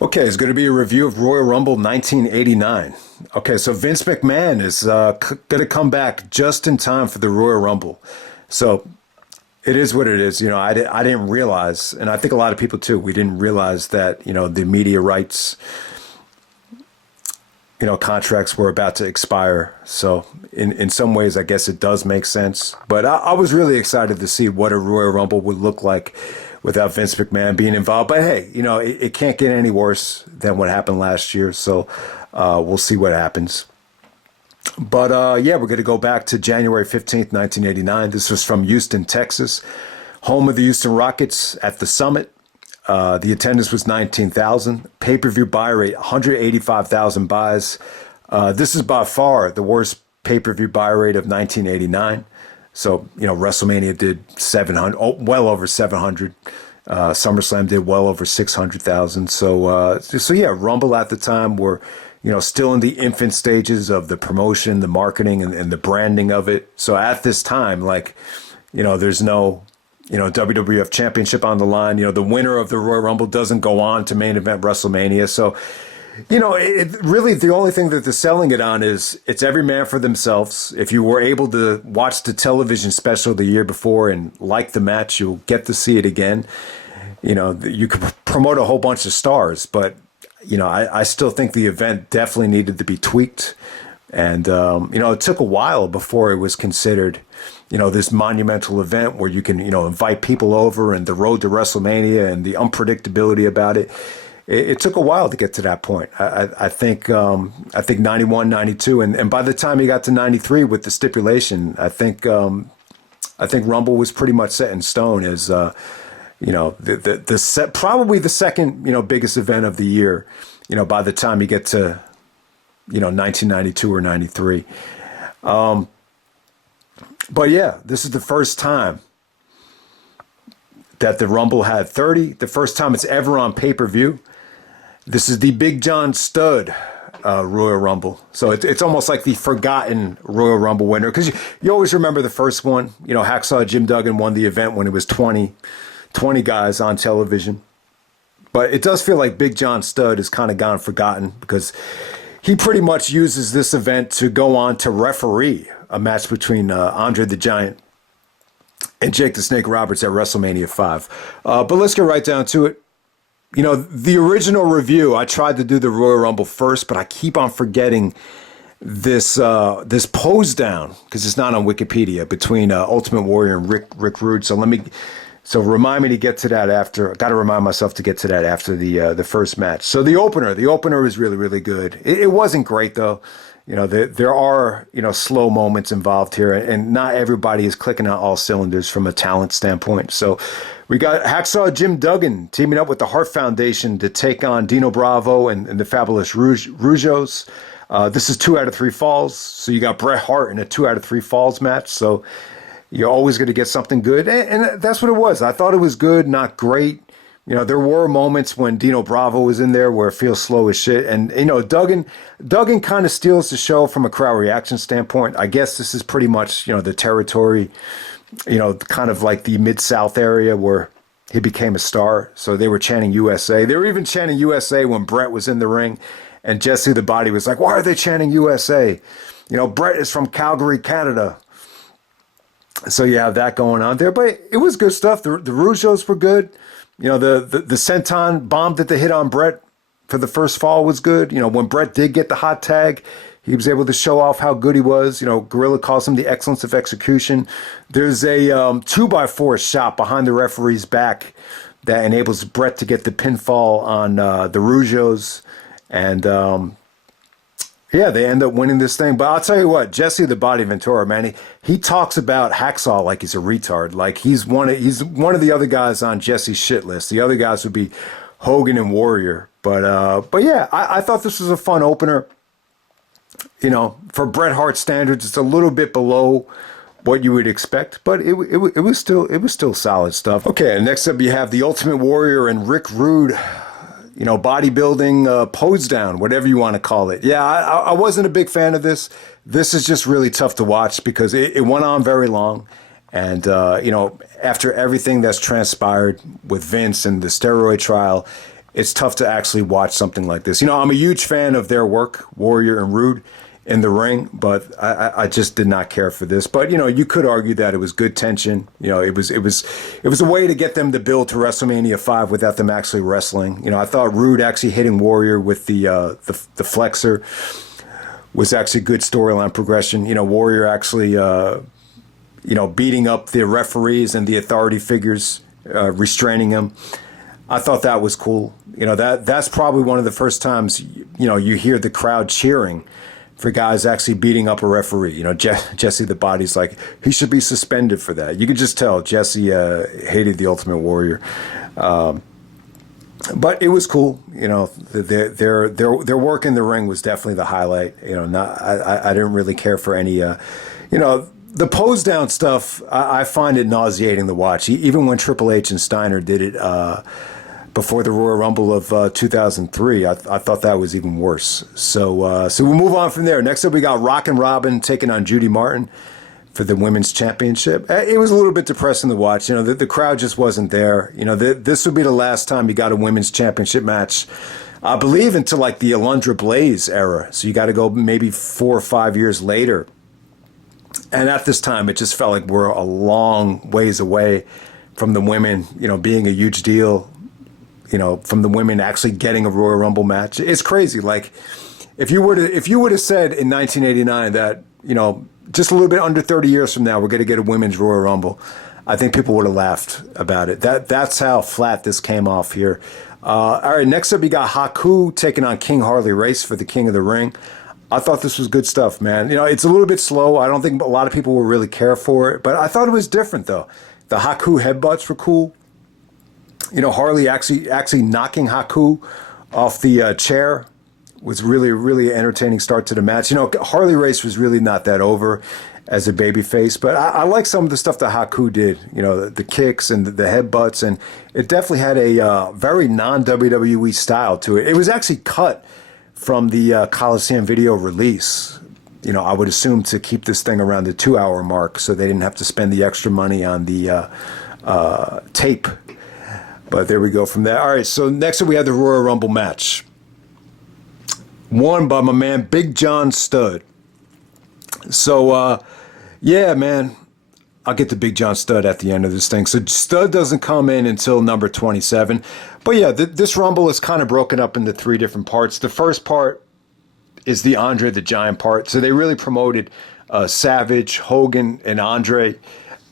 Okay, it's going to be a review of Royal Rumble 1989. Okay, so Vince McMahon is going to come back just in time for the Royal Rumble. So it is what it is. I didn't realize, and I think a lot of people too, we didn't realize that, the media rights, contracts were about to expire. So in some ways, I guess it does make sense. But I was really excited to see what a Royal Rumble would look like without Vince McMahon being involved. But hey, it can't get any worse than what happened last year. So we'll see what happens. But yeah, we're going to go back to January 15th, 1989. This was from Houston, Texas, home of the Houston Rockets at the Summit. The attendance was 19,000. Pay-per-view buy rate, 185,000 buys. This is by far the worst pay-per-view buy rate of 1989. So, WrestleMania did 700, well over 700. SummerSlam did well over 600,000. So yeah, Rumble at the time were, still in the infant stages of the promotion, the marketing, and the branding of it. So at this time, there's no, WWF championship on the line. The winner of the Royal Rumble doesn't go on to main event WrestleMania. So, it really, the only thing that they're selling it on is it's every man for themselves. If you were able to watch the television special the year before and like the match, you'll get to see it again. You could promote a whole bunch of stars, but, I still think the event definitely needed to be tweaked. And, it took a while before it was considered, this monumental event where you can, invite people over, and the road to WrestleMania and the unpredictability about it. It took a while to get to that point. I think 91, 92, and by the time you got to 93 with the stipulation, I think Rumble was pretty much set in stone as probably the second biggest event of the year. By the time you get to 1992 or 93. But yeah, this is the first time that the Rumble had 30. The first time it's ever on pay-per-view. This is the Big John Studd Royal Rumble. So it's almost like the forgotten Royal Rumble winner, because you always remember the first one. Hacksaw Jim Duggan won the event when it was 20 guys on television. But it does feel like Big John Studd has kind of gone forgotten, because he pretty much uses this event to go on to referee a match between Andre the Giant and Jake the Snake Roberts at WrestleMania 5. But let's get right down to it. The original review, I tried to do the Royal Rumble first, but I keep on forgetting this pose down, because it's not on Wikipedia, between Ultimate Warrior and Rick Rude. So remind me to get to that after. I got to remind myself to get to that after the first match. So the opener was really, really good. It wasn't great though. There are slow moments involved here, and not everybody is clicking on all cylinders from a talent standpoint. So we got Hacksaw Jim Duggan teaming up with the Hart Foundation to take on Dino Bravo and the Fabulous Rougeaus. This is 2 out of 3 falls. So you got Bret Hart in a 2 out of 3 falls match. So you're always going to get something good. And that's what it was. I thought it was good, not great. There were moments when Dino Bravo was in there where it feels slow as shit. And, Duggan kind of steals the show from a crowd reaction standpoint. I guess this is pretty much, the territory, kind of like the Mid-South area where he became a star. So they were chanting USA. They were even chanting USA when Bret was in the ring. And Jesse the Body was like, why are they chanting USA? Bret is from Calgary, Canada. So you have that going on there. But it was good stuff. The Rougeaus were good. The senton bomb that they hit on Bret for the first fall was good. When Bret did get the hot tag, he was able to show off how good he was. Gorilla calls him the excellence of execution. There's a 2x4 shot behind the referee's back that enables Bret to get the pinfall on the Rougeaus. And yeah, they end up winning this thing. But I'll tell you what, Jesse the Body Ventura, man, he talks about Hacksaw like he's a retard. Like he's one of the other guys on Jesse's shit list. The other guys would be Hogan and Warrior. But yeah, I thought this was a fun opener. For Bret Hart standards, it's a little bit below what you would expect, but it was still solid stuff. Okay, next up you have the Ultimate Warrior and Rick Rude. Bodybuilding, pose down, whatever you want to call it. Yeah, I wasn't a big fan of this. This is just really tough to watch because it went on very long. And, after everything that's transpired with Vince and the steroid trial, it's tough to actually watch something like this. I'm a huge fan of their work, Warrior and Rude, in the ring, but I just did not care for this. But you could argue that it was good tension. It was a way to get them to build to WrestleMania 5 without them actually wrestling. I thought Rude actually hitting Warrior with the flexor was actually good storyline progression. Warrior actually beating up the referees and the authority figures, restraining them. I thought that was cool. That's probably one of the first times you hear the crowd cheering for guys actually beating up a referee. Jesse the Body's like, he should be suspended for that. You could just tell Jesse hated the Ultimate Warrior. But it was cool. Their work in the ring was definitely the highlight. I didn't really care for any, the pose down stuff. I find it nauseating to watch. Even when Triple H and Steiner did it before the Royal Rumble of 2003, I thought that was even worse. So we'll move on from there. Next up, we got Rockin' Robin taking on Judy Martin for the Women's Championship. It was a little bit depressing to watch. The crowd just wasn't there. This would be the last time you got a Women's Championship match, I believe, until like the Alundra Blaze era. So you got to go maybe 4 or 5 years later. And at this time, it just felt like we're a long ways away from the women, being a huge deal. From the women actually getting a Royal Rumble match. It's crazy. Like, if you would have said in 1989 that, just a little bit under 30 years from now, we're going to get a women's Royal Rumble, I think people would have laughed about it. That's how flat this came off here. All right, next up, you got Haku taking on King Harley Race for the King of the Ring. I thought this was good stuff, man. It's a little bit slow. I don't think a lot of people will really care for it, but I thought it was different, though. The Haku headbutts were cool. Harley actually knocking Haku off the chair was really, really entertaining start to the match. Harley Race was really not that over as a babyface, but I like some of the stuff that Haku did, the kicks and the headbutts, and it definitely had a very non-WWE style to it. It was actually cut from the Coliseum video release. I would assume to keep this thing around the 2-hour mark so they didn't have to spend the extra money on the tape. But there we go from there. All right, so next up we have the Royal Rumble match. Won by my man, Big John Studd. So, yeah, man, I'll get to Big John Studd at the end of this thing. So Studd doesn't come in until number 27. But, yeah, this Rumble is kind of broken up into 3 different parts. The first part is the Andre the Giant part. So they really promoted Savage, Hogan, and Andre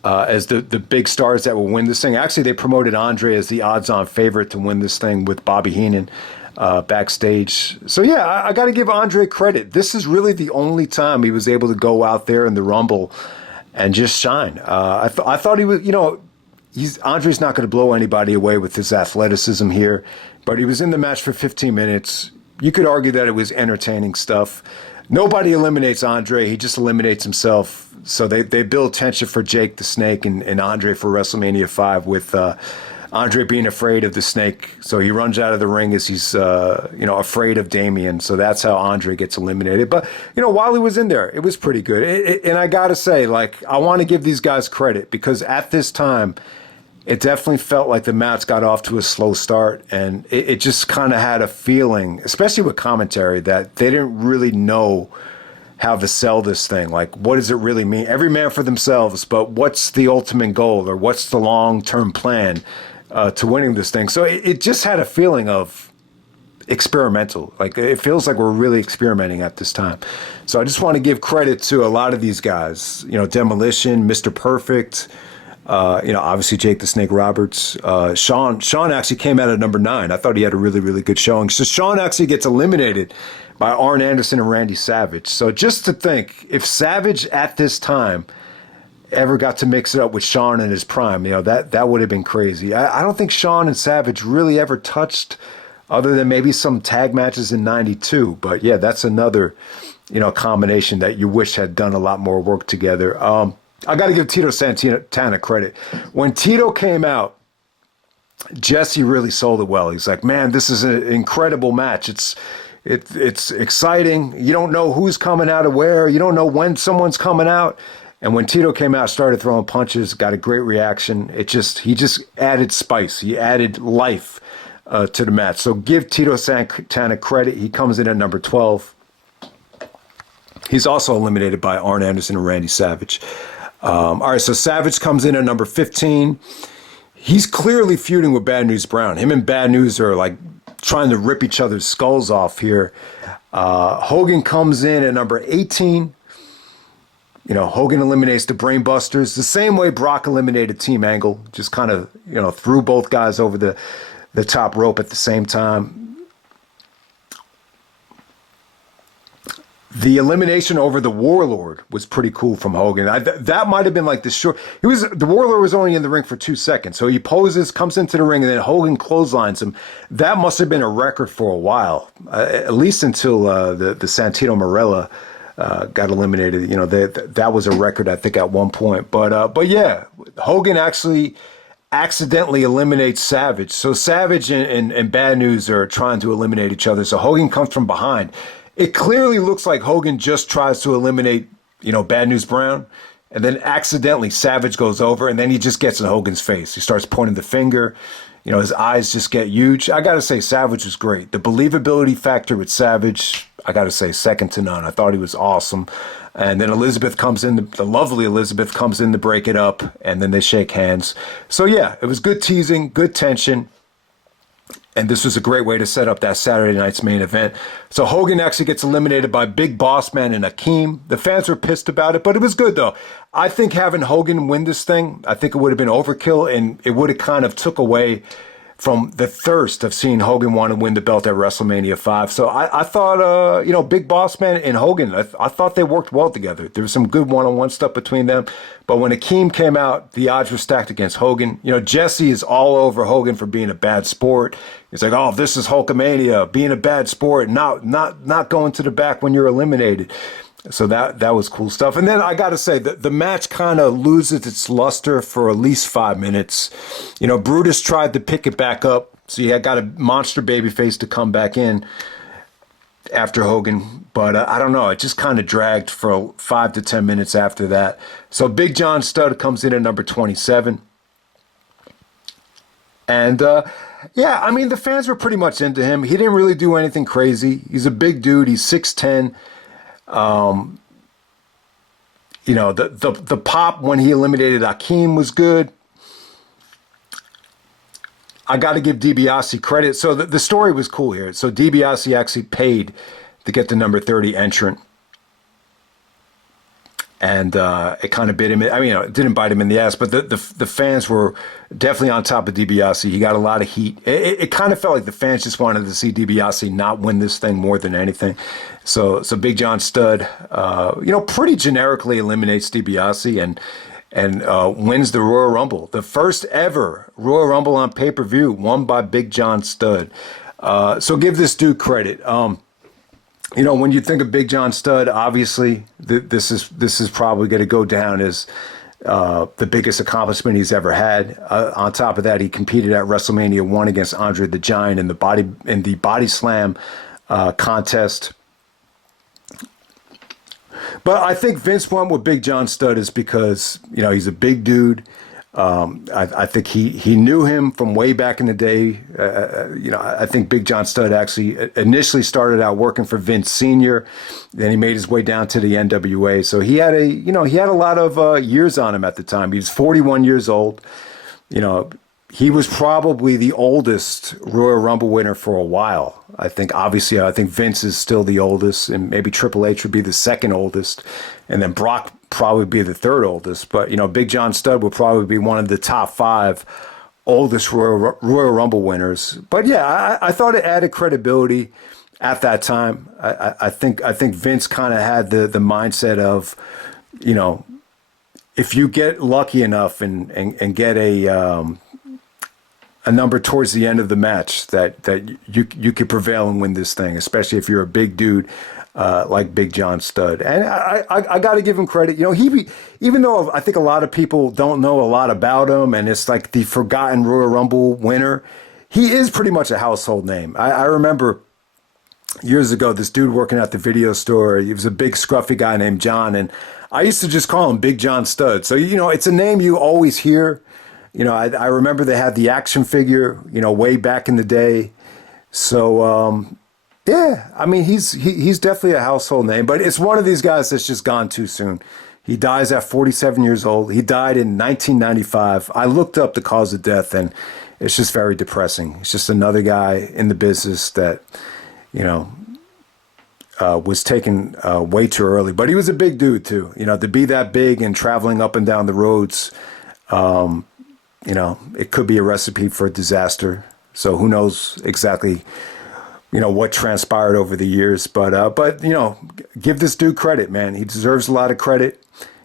as the big stars that will win this thing. Actually, they promoted Andre as the odds-on favorite to win this thing with Bobby Heenan backstage. So, yeah, I got to give Andre credit. This is really the only time he was able to go out there in the Rumble and just shine. I thought he was, Andre's not going to blow anybody away with his athleticism here, but he was in the match for 15 minutes. You could argue that it was entertaining stuff. Nobody eliminates Andre. He just eliminates himself. So they build tension for Jake the Snake and Andre for WrestleMania 5 with Andre being afraid of the Snake. So he runs out of the ring as he's afraid of Damien. So that's how Andre gets eliminated. But, while he was in there, it was pretty good. And I got to say, I want to give these guys credit because at this time, it definitely felt like the match got off to a slow start. And it just kind of had a feeling, especially with commentary, that they didn't really know how to sell this thing. Like, what does it really mean? Every man for themselves, but what's the ultimate goal or what's the long-term plan to winning this thing? So it just had a feeling of experimental. Like, it feels like we're really experimenting at this time. So I just want to give credit to a lot of these guys. Demolition, Mr. Perfect, obviously Jake the Snake Roberts. Sean actually came out at number 9. I thought he had a really, really good showing. So Sean actually gets eliminated by Arn Anderson and Randy Savage. So just to think, if Savage at this time ever got to mix it up with Sean in his prime, that would have been crazy. I don't think Sean and Savage really ever touched other than maybe some tag matches in 92. But yeah, that's another, combination that you wish had done a lot more work together. I got to give Tito Santana credit. When Tito came out, Jesse really sold it well. He's like, man, this is an incredible match. It's exciting. You don't know who's coming out of where. You don't know when someone's coming out. And when Tito came out, started throwing punches, got a great reaction. He just added spice. He added life to the match. So give Tito Santana credit. He comes in at number 12. He's also eliminated by Arn Anderson and Randy Savage. All right, so Savage comes in at number 15. He's clearly feuding with Bad News Brown. Him and Bad News are like trying to rip each other's skulls off here. Hogan comes in at number 18. You know, Hogan eliminates the Brainbusters the same way Brock eliminated Team Angle. Just kind of, you know, threw both guys over the top rope at the same time. The elimination over the Warlord was pretty cool from Hogan. That might have been like the short. The Warlord was only in the ring for 2 seconds, so he poses, comes into the ring, and then Hogan clotheslines him. That must have been a record for a while, at least until the Santino Marella got eliminated. You know, that was a record, I think, at one point. But yeah, Hogan actually accidentally eliminates Savage. So Savage and Bad News are trying to eliminate each other. So Hogan comes from behind. It clearly looks like Hogan just tries to eliminate, you know, Bad News Brown, and then accidentally Savage goes over, and then he just gets in Hogan's face. He starts pointing the finger. You know, his eyes just get huge. I got to say, Savage was great. The believability factor with Savage, I got to say, second to none. I thought he was awesome. And then Elizabeth comes in, the lovely Elizabeth comes in to break it up, and then they shake hands. So, yeah, it was good teasing, good tension. And this was a great way to set up that Saturday night's main event. So Hogan actually gets eliminated by Big Boss Man and Akeem. The fans were pissed about it, but it was good, though. I think having Hogan win this thing, I think it would have been overkill, and it would have kind of took away from the thirst of seeing Hogan want to win the belt at WrestleMania 5. So I thought, you know, Big Boss Man and Hogan, I thought they worked well together. There was some good one-on-one stuff between them. But when Akeem came out, the odds were stacked against Hogan. You know, Jesse is all over Hogan for being a bad sport. He's like, oh, this is Hulkamania, being a bad sport, not going to the back when you're eliminated. So that was cool stuff. And then I got to say, the match kind of loses its luster for at least 5 minutes. You know, Brutus tried to pick it back up. So you got a monster babyface to come back in after Hogan. But I don't know. It just kind of dragged for 5 to 10 minutes after that. So Big John Studd comes in at number 27. And, yeah, I mean, the fans were pretty much into him. He didn't really do anything crazy. He's a big dude. He's 6'10". You know, the pop when he eliminated Akeem was good. I got to give DiBiase credit. So the story was cool here. So DiBiase actually paid to get the number 30 entrant. And it kind of bit him. I mean, you know, it didn't bite him in the ass, but the fans were definitely on top of DiBiase. He got a lot of heat. It kind of felt like the fans just wanted to see DiBiase not win this thing more than anything. So Big John Studd, you know, pretty generically eliminates DiBiase and wins the Royal Rumble. The first ever Royal Rumble on pay-per-view won by Big John Studd. So give this dude credit. You know, when you think of Big John Studd, obviously this is probably going to go down as the biggest accomplishment he's ever had. On top of that, he competed at WrestleMania 1 against Andre the Giant in the body slam contest. But I think Vince went with Big John Studd is because, you know, he's a big dude. I think he knew him from way back in the day. You know, I think Big John Studd actually initially started out working for Vince Sr. Then he made his way down to the NWA. So he had a lot of years on him at the time. He was 41 years old. You know, he was probably the oldest Royal Rumble winner for a while. I think Vince is still the oldest, and maybe Triple H would be the second oldest, and then Brock probably be the third oldest. But, you know, Big John Studd would probably be one of the top 5 oldest Royal Rumble winners. But yeah, I thought it added credibility at that time. I think Vince kind of had the mindset of, you know, if you get lucky enough and get a number towards the end of the match that you could prevail and win this thing, especially if you're a big dude like Big John Studd. And I got to give him credit. You know, even though I think a lot of people don't know a lot about him, and it's like the forgotten Royal Rumble winner, he is pretty much a household name. I remember years ago, this dude working at the video store, he was a big scruffy guy named John, and I used to just call him Big John Studd. So, you know, it's a name you always hear. I remember they had the action figure, way back in the day. So, yeah, I mean, he's definitely a household name, but it's one of these guys that's just gone too soon. He dies at 47 years old. He died in 1995. I looked up the cause of death, and it's just very depressing. It's just another guy in the business that, was taken way too early. But he was a big dude, too. To be that big and traveling up and down the roads, it could be a recipe for disaster. So who knows exactly what transpired over the years, but give this dude credit, man. He deserves a lot of credit.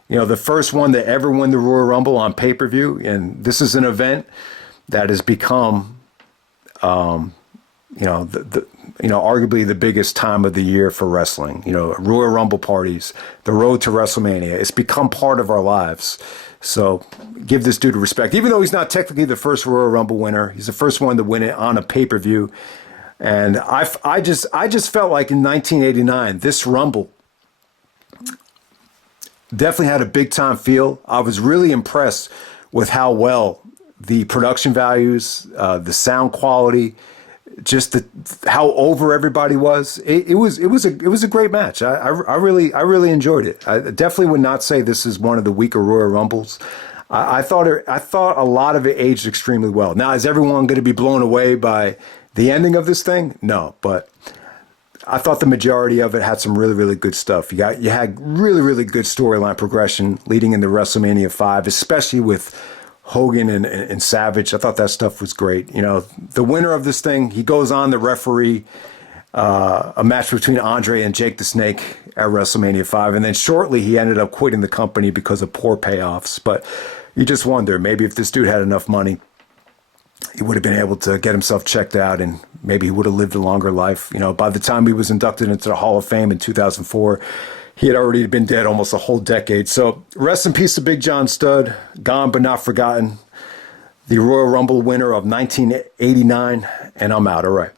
The first one to ever win the Royal Rumble on pay-per-view, and this is an event that has become, arguably the biggest time of the year for wrestling. Royal Rumble parties, the road to WrestleMania. It's become part of our lives. So give this dude respect, even though he's not technically the first Royal Rumble winner. He's the first one to win it on a pay-per-view. And I just felt like in 1989, this Rumble definitely had a big time feel. I was really impressed with how well the production values, the sound quality, just how over everybody was. It was a great match. I really enjoyed it. I definitely would not say this is one of the weaker Royal Rumbles. I thought a lot of it aged extremely well. Now, is everyone going to be blown away by the ending of this thing? No, but I thought the majority of it had some really, really good stuff. You had really, really good storyline progression leading into WrestleMania 5, especially with Hogan and Savage. I thought that stuff was great. The winner of this thing, he goes on to referee a match between Andre and Jake the Snake at WrestleMania 5, and then shortly he ended up quitting the company because of poor payoffs. But you just wonder, maybe if this dude had enough money, he would have been able to get himself checked out, and maybe he would have lived a longer life. By the time he was inducted into the Hall of Fame in 2004, he had already been dead almost a whole decade. So rest in peace to Big John Studd, gone but not forgotten, the Royal Rumble winner of 1989, and I'm out. All right.